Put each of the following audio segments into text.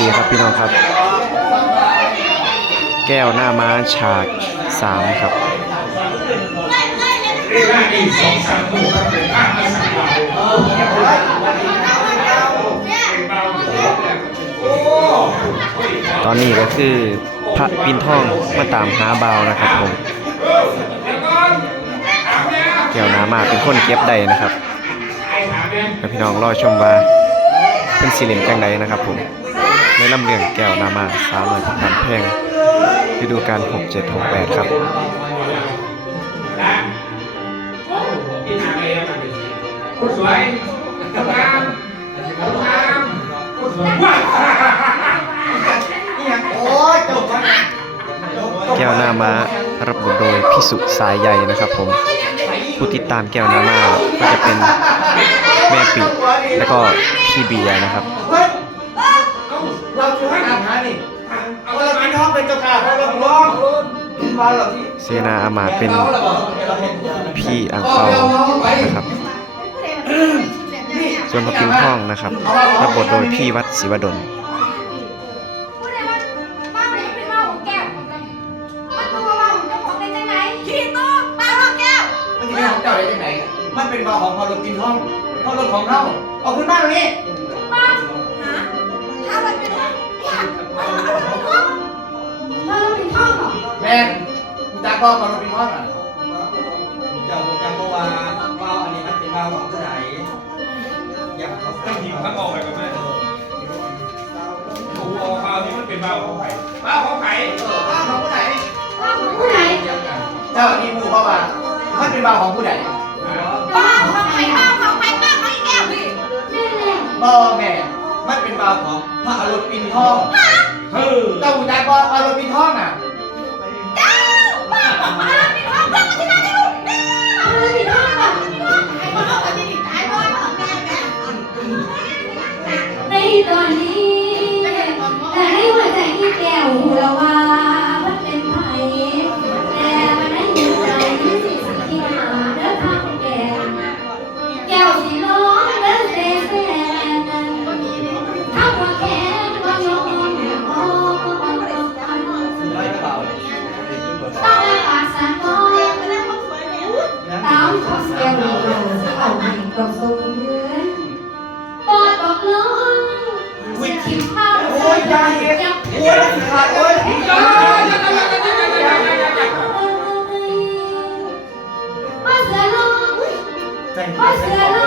ดีครับพี่น้องครับ แก้วหน้าม้าฉากสามครับตอนนี้ก็คือพระปินท่องมาตามหาบาวนะครับผม แก้วหน้ามาเป็นคนเก็บได้นะครับพี่น้องรอชมว่าเป็นสิเล่นจังใดนะครับผม ในลำเลียงแก้วนามาสาวน้อยพันแพงฤดูกาล6768 ครับผู้สวยงามงามผู้สวยว้าโอ้ยจบแล้วนะแก้วหน้ามารับบทโดยพิสุสายใหญ่นะครับผม ผู้ติดตามแก้วหน้ามาก็จะเป็นแม่ปีแล้วก็พี่เบียนะครับ เซนาอมาร์เป็นพี่อังเปานะครับ ส่วนพระพิมพ์ทองนะครับรับบทโดยพี่วัดศิวดลมัของพอลกินห้องพอลของเท่าเอาขึ้นบ้านตรงนี้บ้านหาหารเป็นห้องยาก เหรอแม่คุณตาก็พอรถกินห้องอะเจ้าจังก็ว่าว่าอันนี้มันเป็นบ้าของผู้ใดอยากเขาต้องหิวทั้งออกไปกับแม่ดูเอาข้าวนี้มันเป็นบ้าของไผ่บ้าของไผ่บ้าของผู้ใดป้าของผู้ใดเจ้านี่มูเพราะว่ามันเป็นบาของผู้ใดป้าของใครป้าของใครป้าของไอ้แก้วพี่แม่แน่บ่แม่มันเป็นบาของพระอรถปินทองเฮ้อเจ้าคุณตาก็พระอรถปินทองอะ ตอนนี้แต่ให้หัวใจที่แก้วหัวามคำเสียงเราเอาให้กับสมเดือนบอดบอกล้องคิดข้าวโอ้ยใจเย็นโอ้ยขาดโอ้ยมาเสือน้องมาเสือน้อง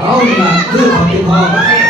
奥우리가그걸 갖.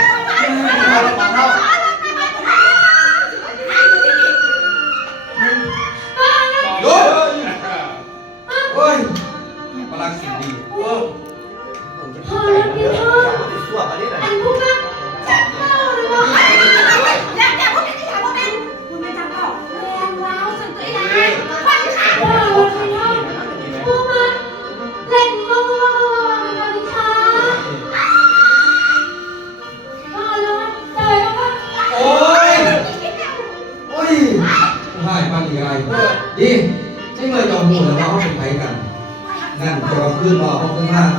นั่นตัขึ้นรอกขอบคุณมาก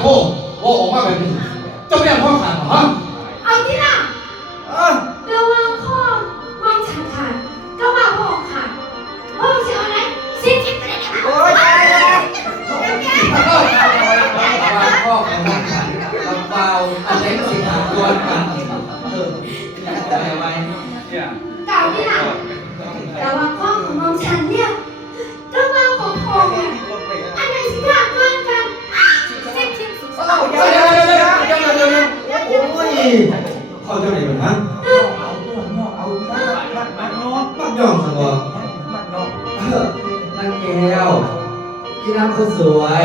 โคโอ้ออกมาแบบนี้เจ้าแม่พ่อขาดเหรอฮะเอาที่น่ะเออระวังข้อวางฉันขาดก็มาพ่อขาดพ่อจะเอาไหนสิ้นคิดไปเลยนะโอ้ยตายแล้วป้าพ่อของมันขาดลำเปล่าอันไหนก่อนกันเอ เข้าเจ้าไหนมันฮะมักย่องสังวรนางแก้วที่น้ำคนสวย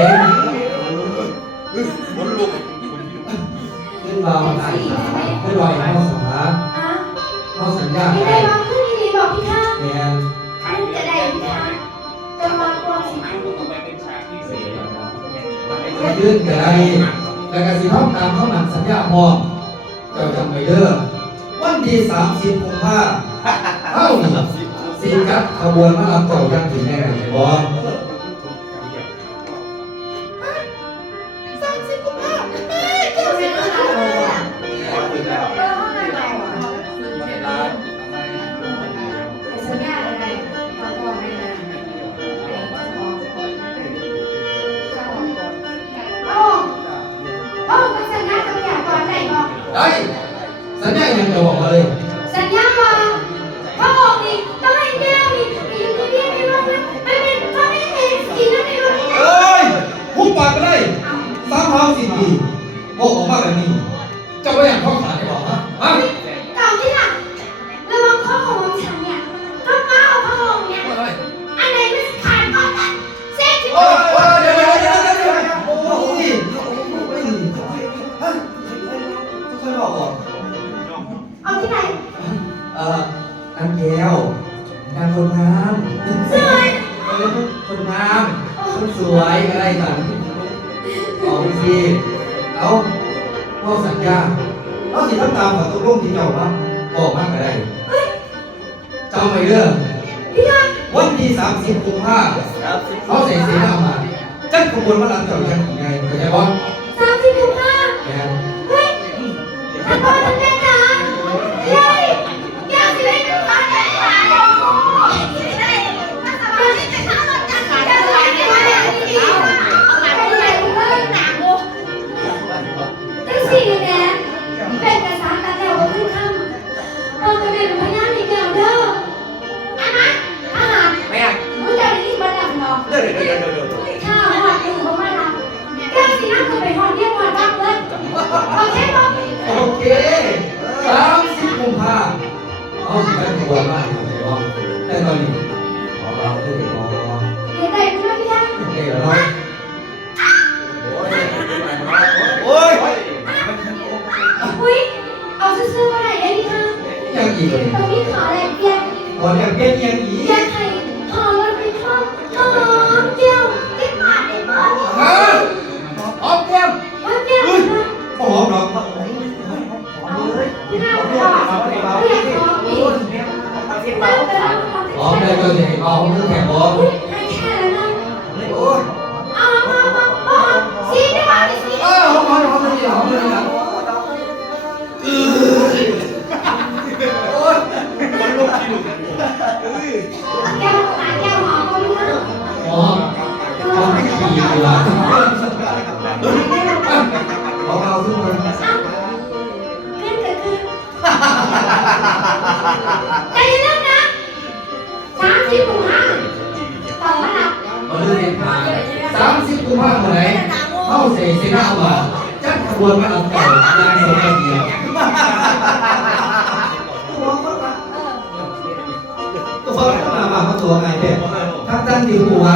ขึ้นมาอ่านสาขึ้นลอยเข้าสาเขาสัญญาไม่ได้ว่าขึ้นดีๆบอกพี่ข้าแมนจะได้พี่ข้าจะมาตัวสิขึ้นยื่นกันได้แล้วก็สิท้องตามเข้าหนังสัญญาพร้อม เจ้าจำไว้เด้อวันที่สามสิบกุมภาเอ้านี่สีกัดขบวนมารับเจ้ายังถึงแน่ไหนบ่สามสิบกุมภาพันธ์เอ้ยเจ้าสิมาหาเราอะเออห้องไหนต่ ไอ้สัญญายังจะบอกมาเลย สัญญาว่าพระองค์นี่ต้องให้แก้วนี่อยู่ที่นี่ไม่ว่าไม่เป็นพระไม่เห็นสีนั่นไม่รู้เอ้ยหุบปากไปเลยสามเท้าสิบปีบอกออกมาแบบนี้จะไปอยากข้อ วยอะไรกันของสิเอาพ่อสัญญาเอาสิทำตามขอตกลงที่เจ้าว่าบอกมากก็ได้จำไว้เด้อพี่น้องวันที่30กุมภาพันธ์เขาใส่เสียหน้ามาจัดขบวนมาลังเจ้าจังไงเข้าใจบ่สามสิบกุมภา ก่อนยังเป็นยังอีกอยากให้หอรถไปท่องหอมเจียวที่ปากในบ้านฮะออกแก้มว่าเจียวนะบ่หอมดอกพี่น้าบอกว่าเรียกหอมอีกเติมไปแล้วหอมหอมได้ก็สิเอาคือแค่บ่อุ้ยามสิบกุมภาพันธ์ไหนเข้าเสยเสนามาจัดขบวนมาเอาเก่างานสงการเดียวตัวมามามาตัวไงเด็กทั้งตั้งที่หัว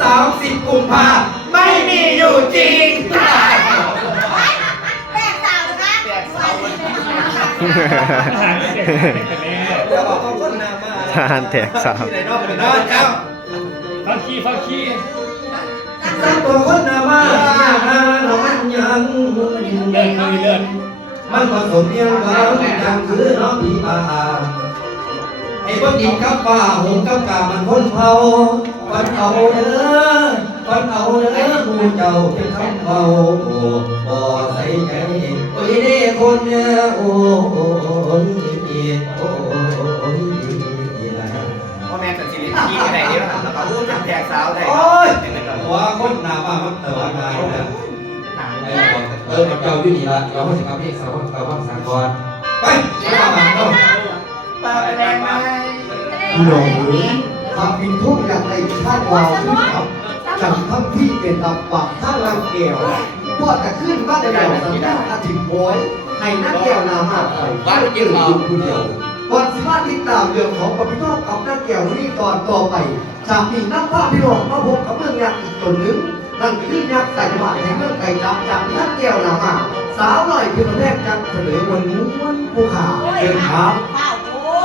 สามสิบกุมภาไม่มีอยู่จริงแตกสาวนะคะแตกสาวแล้วบอกเขาคนหน้ามาทหารแตกสาวที่ไหนนอกเป็นนอกเจ้าฟังขี้ฟังขี้ สักตัวคนหน้ามาหน้าน้องมันยังเลื่อนมือเลื่อนมันผสมเอียงกันจังคือน้องผีป่าไอ้คนดินกับป่าหงกับกามันคนเผาฟันเอาเด้อฟันเอาเด้อหมูเจ้าเป็นคำเบาโอ้บ่ใส่ใจโอ้ยเด้คนเนี่ยโอ้โอ้โอ้โอ้ยโอ้โอ้โอ้ยละพ่อแม่สันสิริที่ไหนเดียวแล้วก็รู้จักแจกสาวได้ นหน้ามามันตะวันนายนะไอ้บอกเออเจ้าอยู่นี่ละเราให้สิครับพี่สาวสาวสากรไปไปทำงานเนาะตาแดงไหมพี่น้องเอ๋ยหากพินทุ่งอย่ากในชาติวาวที่ครับจังทั้งที่เป็นตับปากทั้งรังแก้วพ่อจะขึ้นบ้านเดียวสัญญาอาทิตย์โอยให้นักแก้วนามาไปบ้านเดียวคุณเดียวก่อนสิมาติดตามเรื่องของปพิโรธกับนักแก้วนี่ตอนต่อไปจากนี้นักภาพพี่น้องมาพบกับเรื่องยักษ์อีกตนหนึ่ง นั่นคือยักษ์สายบาทแห่งเมืองไก่จับจากนักแก้วนามาสาวหน่อยคือประเทศจังเฉลยวันม้วนผู้ขาเดินครับเปล่า